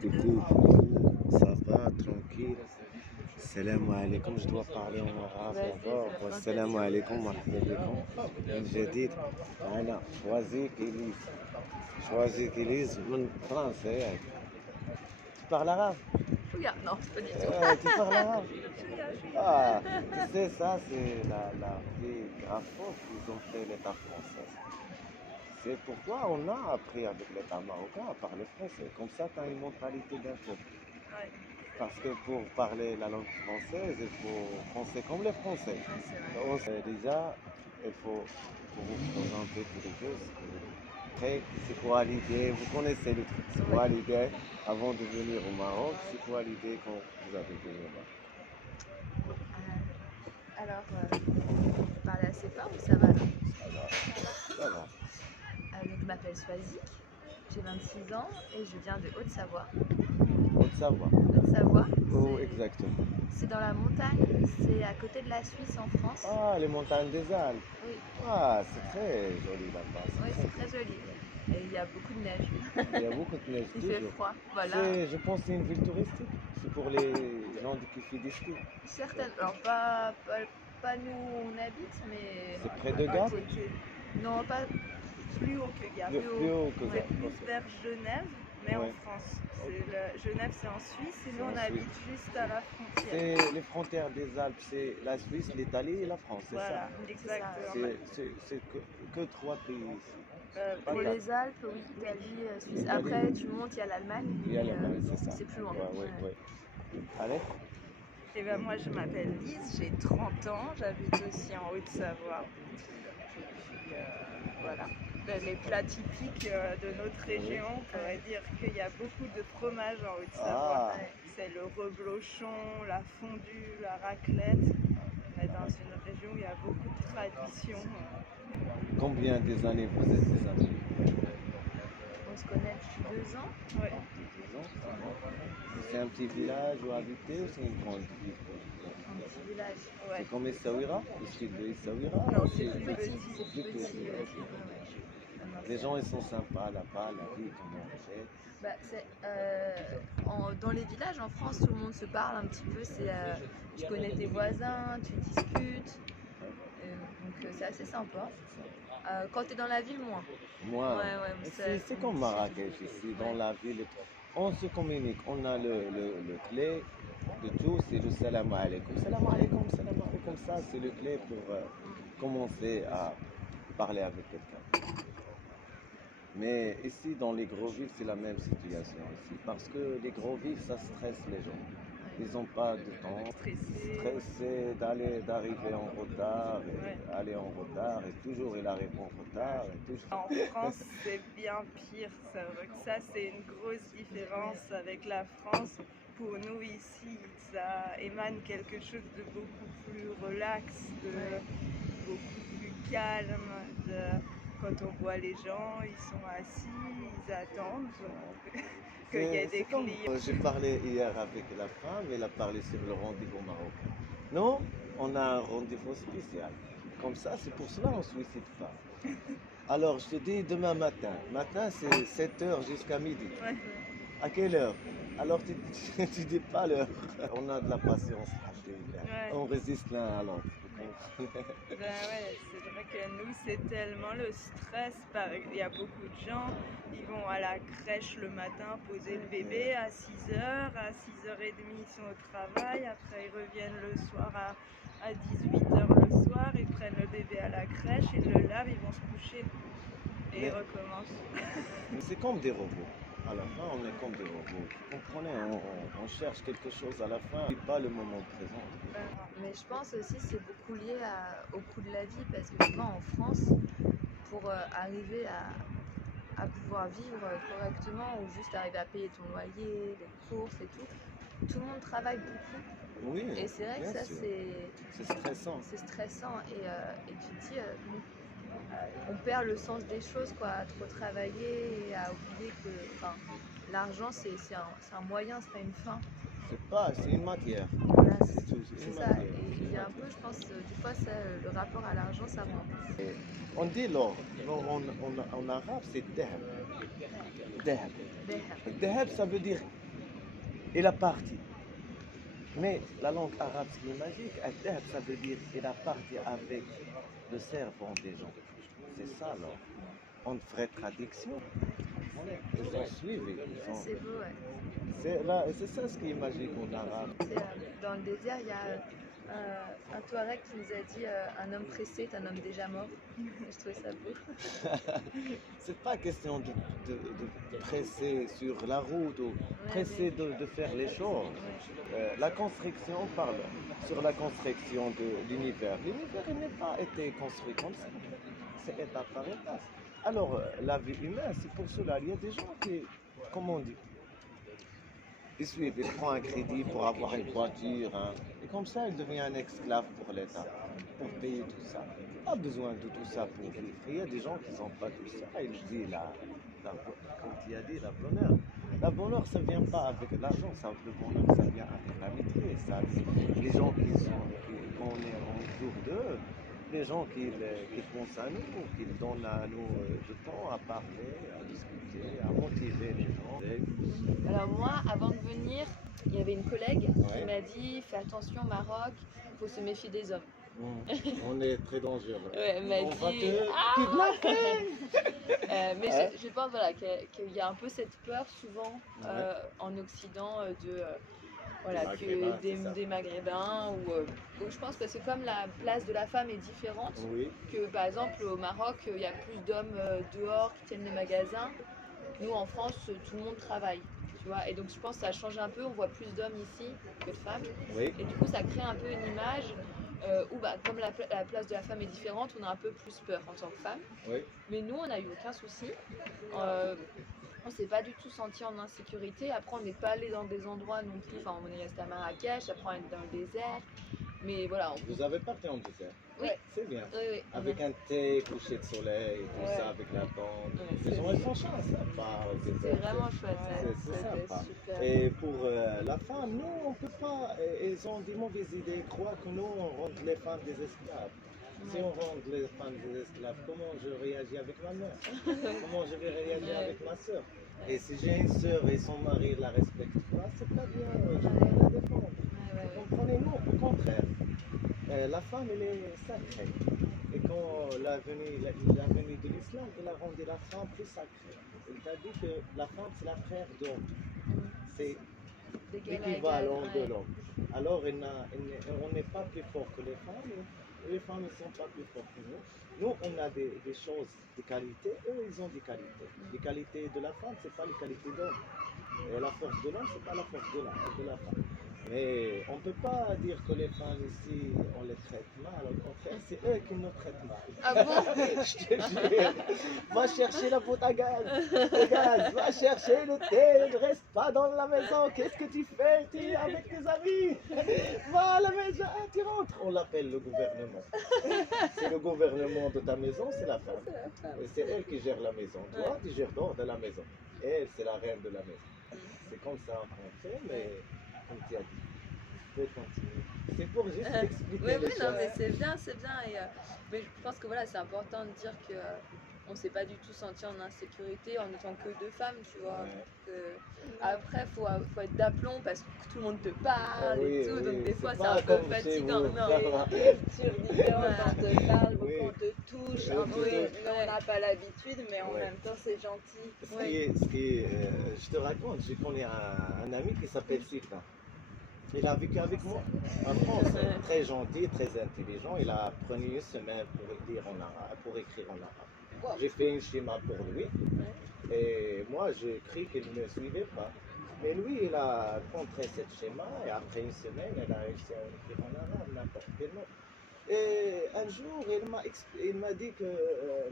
Coucou, ça va, tranquille. Salam alaikum, je dois parler en arabe d'abord. Salam alaikum, marhaba bikum. من جديد أنا choisi Élise من فرنسا ياك. Tu parles arabe? Regarde, non, pas du tout. Tu parles arabe? Ah, tu sais, ça c'est la plus grave faute qu'ils ont fait l'État français. C'est pourquoi on a appris avec l'État marocain à parler français. Comme ça, tu as une mentalité d'un peuple. Ouais, Parce que pour parler la langue française, il faut penser comme les Français. c'est vrai. Donc, déjà, il faut pour vous présenter tous les deux. Après, c'est quoi l'idée? Vous connaissez le truc. C'est quoi l'idée avant de venir au Maroc? C'est quoi l'idée quand vous avez venu au Maroc? Alors, vous parlez assez fort ou ça va là? Ça va, ça va. Donc, je m'appelle Swazik, j'ai 26 ans et je viens de Haute-Savoie. Haute-Savoie. Haute-Savoie, Oh, exactement. c'est dans la montagne, c'est à côté de la Suisse en France. Ah, les montagnes des Alpes. Oui, Ah, c'est très joli là-bas. oui, c'est très joli. Et il y a beaucoup de neige. Il y a beaucoup de neige Il fait toujours. froid, voilà. Je pense que c'est une ville touristique. C'est pour les gens qui font du ski. Certaines, alors pas nous où on habite, mais C'est près de à Gap? côté. Non, pas Plus haut que Gap. Plus haut que Ouais. Gap. C'est plus vers Genève, mais Ouais. en France. Genève, c'est en Suisse et nous, C'est on en habite juste à la frontière. C'est les frontières des Alpes, c'est la Suisse, l'Italie et la France, c'est Voilà, ça? exactement. C'est que trois pays ici. Pour Pour les- les Alpes, oui, Italie, Suisse. Italie. Après, tu montes, il y a l'Allemagne. Il y a l'Allemagne, c'est ça. C'est plus loin. Ouais, ouais, Ouais. ouais. Allez. Eh ben, moi, je m'appelle Lise, j'ai 30 ans, j'habite aussi en Haute-Savoie. Et puis, voilà. Les plats typiques de notre région, on pourrait dire qu'il y a beaucoup de fromages en Haute-Savoie. Ah. C'est le reblochon, la fondue, la raclette. On est dans une région où il y a beaucoup de traditions. Combien des années vous êtes des amis? On se connaît depuis 2 ans. Ouais. 10 ans, c'est bon. C'est un petit village où habiter ou c'est une grande ville? Un petit village. Ouais. C'est comme Essaouira, le style de Essaouira? Non, ou c'est plus Petit, petit. c'est plus petit. Ok. Ouais. Les gens ils sont sympas là-bas, la vie comment c'est. Bah, dans les villages en France, tout le monde se parle un petit peu. Tu connais tes voisins, tu discutes. Donc c'est assez sympa. Quand tu es dans la ville, moins. Moi, Ouais, c'est comme Marrakech ici, dans la ville. On se communique, on a le clé de tout, c'est le salam alaikum. Salam alaikum, salam alaikum. Ça, c'est le clé pour commencer à parler avec quelqu'un. Mais ici, dans les gros villes, c'est la même situation ici. Parce que les gros villes, ça stresse les gens. Ils n'ont pas de temps. Stressé d'arriver en retard, et aller en retard, et toujours il arrive en retard. Et toujours... En France, c'est bien pire. C'est vrai que ça, c'est une grosse différence avec la France. Pour nous, ici, ça émane quelque chose de beaucoup plus relax, de beaucoup plus calme. Quand on voit les gens, ils sont assis, ils attendent qu'il y ait des clients. J'ai parlé hier avec la femme, elle a parlé sur le rendez-vous marocain. Non, on a un rendez-vous spécial. Comme ça, c'est pour cela qu'on ne se suicide pas. Alors, je te dis demain matin. Matin, c'est 7h jusqu'à midi. Ouais. À quelle heure? Alors, tu dis pas l'heure. On a de la patience. Ouais. On résiste l'un à l'autre. Ben ouais, c'est vrai que nous, c'est tellement le stress. Il y a beaucoup de gens, ils vont à la crèche le matin poser le bébé à 6h, à 6h30 ils sont au travail, après ils reviennent le soir à 18h le soir, ils prennent le bébé à la crèche, ils le lavent, ils vont se coucher et ils recommencent. C'est comme des robots. À la fin, on est comme des robots. Vous comprenez, on cherche quelque chose à la fin, et pas le moment présent. Mais je pense aussi que c'est beaucoup lié au coût de la vie parce que tu vois en France, pour arriver à pouvoir vivre correctement ou juste arriver à payer ton loyer, les courses et tout le monde travaille beaucoup. Oui, Et c'est vrai que bien ça, sûr. c'est C'est stressant. stressant. Et tu te dis, on perd le sens des choses, quoi, à trop travailler et à oublier que enfin, l'argent, c'est un moyen, c'est pas une fin. C'est une matière. Voilà, C'est tout, c'est c'est une ça. matière. Et il y a un peu, je pense, des fois, ça, le rapport à l'argent, ça manque. On dit l'or. L'or en arabe, c'est dahab. Dahab. Dahab, ça veut dire il a parti. Mais la langue arabe, ce qui est magique, dahab, ça veut dire il a parti avec le cerveau des gens. C'est ça, l'or. En vraie traduction, ils ont suivi. C'est beau, ouais. C'est ça ce qui est magique en arabe. Dans le désert, il y a un Touareg qui nous a dit un homme pressé est un homme déjà mort. Je trouvais ça beau. C'est pas question de presser sur la route ou presser de faire les choses. La construction, on parle sur la construction de l'univers. L'univers n'a pas été construit comme ça. C'est étape par étape. Alors, la vie humaine, c'est pour cela. Il y a des gens qui, comment on dit, ils suivent, ils prennent un crédit pour avoir une voiture. Hein. Et comme ça, il devient un esclave pour l'État, pour payer tout ça. Pas besoin de tout ça pour vivre. Il y a des gens qui n'ont pas tout ça. Ils disent, comme tu as dit, la bonheur. La bonheur, ça ne vient pas avec l'argent. Le bonheur, ça vient avec l'amitié. Les gens qu'on est autour d'eux, les gens qui pensent à nous, qui donnent à nous du temps à parler, à discuter, à motiver les gens. Alors moi, avant de venir, il y avait une collègue qui Ouais. m'a dit fais attention au Maroc, il faut se méfier des hommes. On est très dangereux. Ouais, elle m'a On va dit te kidnapper. mais Ouais. je pense voilà, qu'il y a un peu cette peur souvent en Occident voilà, des Maghrébins ou je pense parce que comme la place de la femme est différente, Oui. que par exemple au Maroc il y a plus d'hommes dehors qui tiennent les magasins. Nous en France tout le monde travaille, tu vois, et donc je pense que ça a changé un peu, on voit plus d'hommes ici que de femmes, Oui. et du coup ça crée un peu une image où comme la place de la femme est différente, on a un peu plus peur en tant que femme. Oui. Mais nous on n'a eu aucun souci, on s'est pas du tout senti en insécurité. Après on n'est pas allé dans des endroits non plus, enfin on est resté à Marrakech, après on est dans le désert, mais voilà. Vous avez parti en désert? Oui. C'est bien. Oui. Avec un thé, coucher de soleil, tout Ouais. ça, avec la tente. Ouais, Les gens, ils sont sympas au C'était désert. vraiment chouette, C'est c'était sympa. super. Et pour la femme, nous, on peut pas. Ils ont des mauvaises idées. Ils croient que nous, on rend les femmes des esclaves. Si on rend les femmes des esclaves, comment je réagis avec ma mère? Comment je vais réagir avec ma soeur? Et si j'ai une soeur et son mari ne la respecte pas, c'est pas bien, je vais la défendre. Comprenez-nous, au contraire, la femme, elle est sacrée. Et quand la venue de l'islam, il a rendu la femme plus sacrée. Il t'a dit que la femme, c'est la frère d'homme. C'est l'équivalent de l'homme. Alors, on n'est pas plus fort que les femmes. Les femmes ne sont pas plus fortes que nous. Nous, on a des choses, des qualités. Eux, ils ont des qualités. Les qualités de la femme, ce n'est pas les qualités d'homme. Et la force de l'homme, ce n'est pas la force de la femme. Mais on ne peut pas dire que les femmes ici, on les traite mal. Au contraire, c'est eux qui nous traitent mal. Ah bon? Je te jure. Va chercher la pote à gaz. Va chercher le thé. Ne reste pas dans la maison. Qu'est-ce que tu fais? Tu es avec tes amis. Va à la maison. Tu rentres. On l'appelle le gouvernement. C'est le gouvernement de ta maison, c'est la femme. Et c'est elle qui gère la maison. Toi, tu gères dehors de la maison. Elle, c'est la reine de la maison. C'est comme ça en français, mais comme tu as dit, je peux continuer. C'est pour juste expliquer les choses. Non, mais c'est bien, mais je pense que voilà, c'est important de dire que on s'est pas du tout senti en insécurité en étant que deux femmes, tu vois. Après, faut être d'aplomb parce que tout le monde te parle et tout, donc des fois c'est un peu fatigant. Non, Culture différente, on te parle, beaucoup on te touche, un peu, Oui. on n'a pas l'habitude, mais en même temps c'est gentil. Je te raconte, j'ai connu un ami qui s'appelle Sylvain. Il a vécu avec moi en France, très gentil, très intelligent. Il a pris une semaine pour écrire en arabe. J'ai fait un schéma pour lui et moi j'ai cru qu'il ne suivait pas. Mais lui, il a compris ce schéma et après une semaine, il a réussi à écrire en arabe n'importe quel mot. Et un jour, il m'a dit que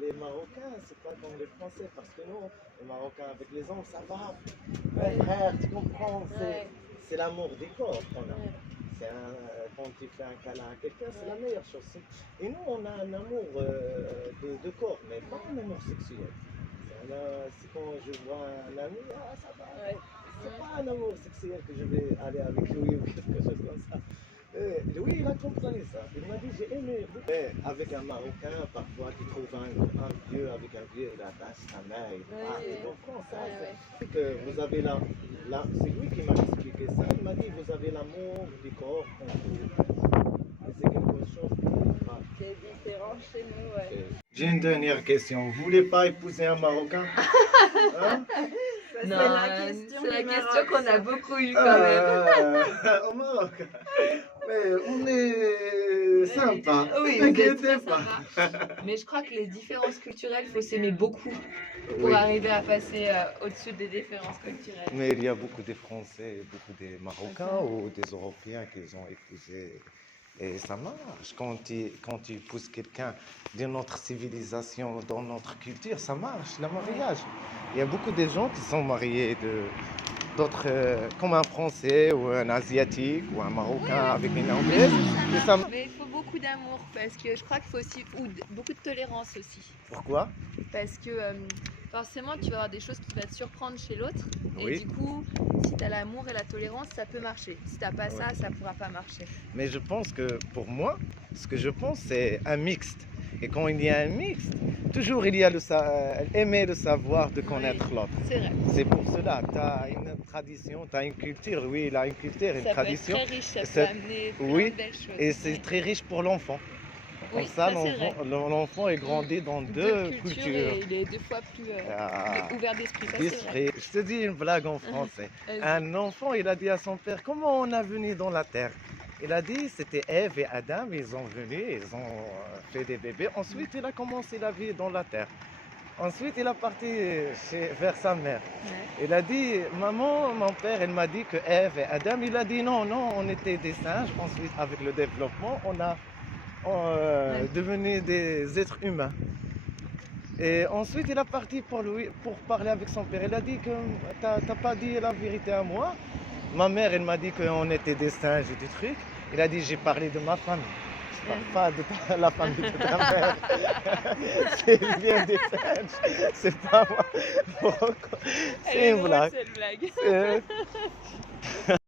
les Marocains, c'est pas comme les Français, parce que nous, les Marocains avec les hommes, ça va. Mon frère, tu comprends, c'est l'amour du corps qu'on a. Quand tu fais un câlin à quelqu'un, c'est la meilleure chose. Et nous, on a un amour de corps, mais pas un amour sexuel. C'est quand je vois un ami, ah, ça va. Ouais. C'est pas un amour sexuel que je vais aller avec lui ou quelque chose comme ça. Lui, il a compris ça. Il m'a dit, j'ai aimé. Mais avec un Marocain, parfois, tu trouves un vieux avec un vieux, il attache sa main. Tu comprends ça? C'est que vous avez c'est lui qui m'a expliqué ça. Il m'a dit, vous avez l'amour du corps. Et c'est quelque chose qui est différent chez nous, ouais. J'ai une dernière question. Vous voulez pas épouser un Marocain? Hein? Ça, Non, c'est la du question Maroc, qu'on ça. a beaucoup eue quand même. Au Maroc. Mais on est sympa. Oui, Ne vous êtes t'inquiétez très pas. sympa. Mais je crois que les différences culturelles, il faut s'aimer beaucoup pour Oui. arriver à passer au-dessus des différences culturelles. Mais il y a beaucoup de Français, beaucoup de Marocains ou des Européens qui ont épousé. Et ça marche. Quand tu épouses quelqu'un de notre civilisation, dans notre culture, ça marche, le mariage. Il y a beaucoup de gens qui sont mariés d'autres, comme un Français ou un Asiatique ou un Marocain avec une Anglaise. Et ça... Mais il faut beaucoup d'amour parce que je crois qu'il faut aussi beaucoup de tolérance aussi. Pourquoi? Parce que forcément, tu vas avoir des choses qui vont te surprendre chez l'autre. Et Oui. du coup, si tu as l'amour et la tolérance, ça peut marcher. Si tu n'as pas ça, ça ne pourra pas marcher. Mais je pense que pour moi, ce que je pense, c'est un mixte. Et quand il y a un mixte, toujours il y a aimer le savoir de connaître l'autre. C'est vrai. C'est pour cela, tu as une tradition, tu as une culture. Oui, il a une culture, une Ça tradition. peut être très riche, ça Ça- peut amener plein oui, de belles choses. Et c'est très riche pour l'enfant. Comme Oui, ça, ça, c'est vrai. l'enfant est grandi dans deux cultures. Et il est 2 fois plus Ah, ouvert d'esprit. Ça, c'est vrai. d'esprit. Je te dis une blague en français. Vas-y. Un enfant, il a dit à son père, comment on a venu dans la terre? Il a dit, c'était Ève et Adam, ils ont venu, ils ont fait des bébés. Ensuite, il a commencé la vie dans la terre. Ensuite, il est parti vers sa mère. Ouais. Il a dit, maman, mon père, il m'a dit que Ève et Adam, il a dit non, on était des singes. Ensuite, avec le développement, on a devenu des êtres humains. Et ensuite, il est parti pour parler avec son père. Il a dit que t'as pas dit la vérité à moi. Ma mère, elle m'a dit qu'on était des singes et des trucs. Il a dit, j'ai parlé de ma famille. Je parle pas de la famille de ta mère. C'est bien des singes. C'est pas moi. C'est une blague. C'est une blague.